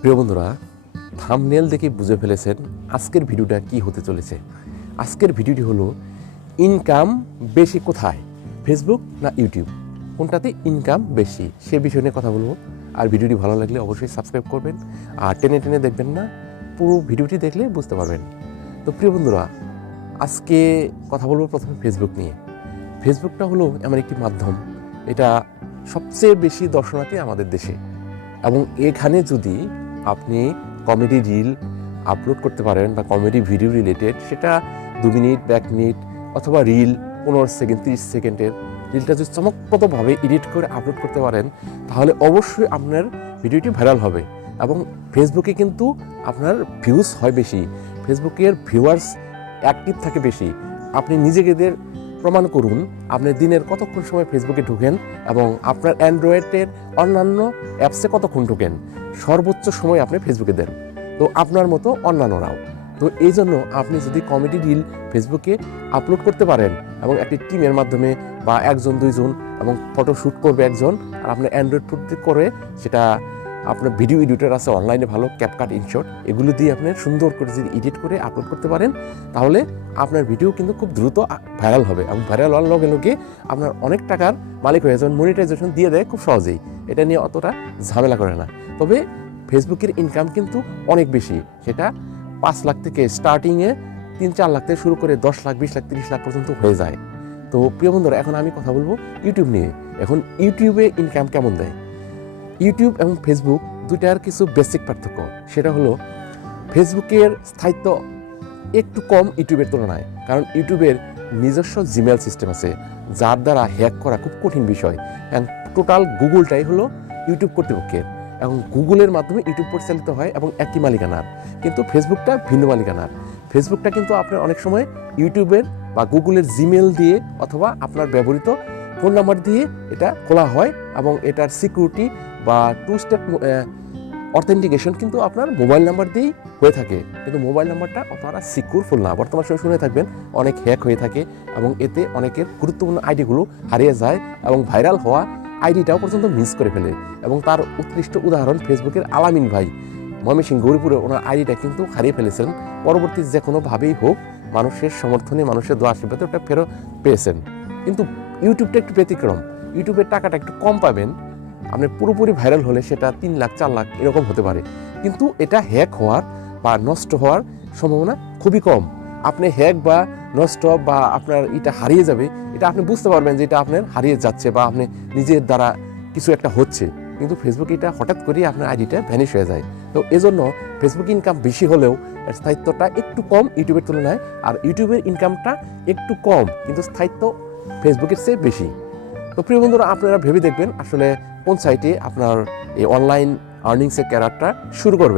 প্রিয় বন্ধুরা থামনেল দেখে বুঝে ফেলেছেন আজকের ভিডিওটা কি হতে চলেছে। আজকের ভিডিওটি হলো ইনকাম বেশি কোথায় ফেসবুক না ইউটিউব কোনটাতে ইনকাম বেশি, সে বিষয় নিয়ে কথা বলব। আর ভিডিওটি ভালো লাগলে অবশ্যই সাবস্ক্রাইব করবেন। আর টেনে টেনে দেখবেন না, পুরো ভিডিওটি দেখলে বুঝতে পারবেন। তো প্রিয় বন্ধুরা, আজকে কথা বলব প্রথমে ফেসবুক নিয়ে। ফেসবুকটা হলো এমন একটি মাধ্যম, এটা সবচেয়ে বেশি দর্শনার্থী আমাদের দেশে। এবং এখানে যদি আপনি কমেডি রিল আপলোড করতে পারেন বা কমেডি ভিডিও রিলেটেড সেটা দু মিনিট এক মিনিট, অথবা রিল পনেরো সেকেন্ড তিরিশ সেকেন্ডের রিলটা যদি চমকপ্রদভাবে এডিট করে আপলোড করতে পারেন, তাহলে অবশ্যই আপনার ভিডিওটি ভাইরাল হবে। এবং ফেসবুকে কিন্তু আপনার ভিউজ হয় বেশি। ফেসবুকের ভিউয়ার্স অ্যাক্টিভ থাকে বেশি। আপনি নিজেদের প্রমাণ করুন আপনি দিনের কতক্ষণ সময় ফেসবুকে ঢুকেন এবং আপনার অ্যান্ড্রয়েডের অন্যান্য অ্যাপসে কতক্ষণ ঢুকেন? সর্বোচ্চ সময় আপনি ফেসবুকে দেন। তো আপনার মতো অন্যান্যরাও। তো এই জন্য আপনি যদি কমেডি রিল ফেসবুকে আপলোড করতে পারেন এবং একটি টিমের মাধ্যমে বা একজন, দুইজন এবং ফটো শ্যুট করবে একজন, আর আপনার অ্যান্ড্রয়েড ফুট করে সেটা আপনার ভিডিও এডিটর আছে অনলাইনে ভালো ক্যাপকাট ইনশট এগুলো দিয়ে আপনি সুন্দর করে যদি এডিট করে আপলোড করতে পারেন, তাহলে আপনার ভিডিও কিন্তু খুব দ্রুত ভাইরাল হবে। এবং ভাইরাল হওয়ার লগে লগে আপনার অনেক টাকার মালিক হয়ে যাবেন। মনিটাইজেশন দিয়ে দেয় খুব সহজেই। এটা নিয়ে অতটা ঝামেলা করে না। তবে ফেসবুকের ইনকাম কিন্তু অনেক বেশি। সেটা পাঁচ লাখ থেকে স্টার্টিংয়ে তিন চার লাখ থেকে শুরু করে দশ লাখ, বিশ লাখ, তিরিশ লাখ পর্যন্ত হয়ে যায়। তো প্রিয় বন্ধুরা, এখন আমি কথা বলব ইউটিউব নিয়ে। এখন ইউটিউবে ইনকাম কেমন দেয়? ইউটিউব এবং ফেসবুক দুইটার কিছু বেসিক পার্থক্য। সেটা হলো, ফেসবুকের স্থায়িত্ব একটু কম ইউটিউবের তুলনায়, কারণ ইউটিউবের নিজস্ব জিমেল সিস্টেম আছে, যার দ্বারা হ্যাক করা খুব কঠিন বিষয়। এবং টোটাল গুগলটাই হলো ইউটিউব কর্তৃপক্ষের। এবং গুগলের মাধ্যমে ইউটিউব পরিচালিত হয় এবং একই মালিকানার। কিন্তু ফেসবুকটা ভিন্ন মালিকানার। ফেসবুকটা কিন্তু আপনার অনেক সময় ইউটিউবের বা গুগলের জিমেল দিয়ে অথবা আপনার ব্যবহৃত ফোন নাম্বার দিয়ে এটা খোলা হয় এবং এটার সিকিউরিটি বা টু স্টেপ অথেন্টিকেশন কিন্তু আপনার মোবাইল নাম্বার দিয়েই হয়ে থাকে। কিন্তু মোবাইল নাম্বারটা অতটা সিকিউরফুল না। বর্তমান সময় শুনে থাকবেন, অনেক হ্যাক হয়ে থাকে এবং এতে অনেকের গুরুত্বপূর্ণ আইডিগুলো হারিয়ে যায় এবং ভাইরাল হওয়া আইডিটাও পর্যন্ত মিস করে ফেলে। এবং তার উৎকৃষ্ট উদাহরণ ফেসবুকের আলামিন ভাই। ময়মনসিং গৌরীপুরে ওনার আইডিটা কিন্তু হারিয়ে ফেলেছেন। পরবর্তী যে কোনোভাবেই হোক, মানুষের সমর্থনে, মানুষের দোয়া আশীর্বাদে ওটা ফেরত পেয়েছেন। কিন্তু ইউটিউবটা একটু ব্যতিক্রম। ইউটিউবের টাকাটা একটু কম পাবেন। আপনি পুরোপুরি ভাইরাল হলে সেটা তিন লাখ, চার লাখ এরকম হতে পারে। কিন্তু এটা হ্যাক হওয়ার বা নষ্ট হওয়ার সম্ভাবনা খুবই কম। আপনি হ্যাক বা নষ্ট বা আপনার এটা হারিয়ে যাবে, এটা আপনি বুঝতে পারবেন যে এটা আপনার হারিয়ে যাচ্ছে বা আপনি নিজের দ্বারা কিছু একটা হচ্ছে। কিন্তু ফেসবুক এটা হঠাৎ করেই আপনার আইডিটা ভ্যানিশ হয়ে যায়। তো এজন্য ফেসবুক ইনকাম বেশি হলেও স্থায়িত্বটা একটু কম ইউটিউবের তুলনায়, আর ইউটিউবের ইনকামটা একটু কম, কিন্তু স্থায়িত্ব ফেসবুকের চেয়ে বেশি। তো প্রিয় বন্ধুরা, আপনারা ভেবে দেখবেন আসলে কোন সাইটে আপনার এই অনলাইন আর্নিংসের ক্যারারটা শুরু করবেন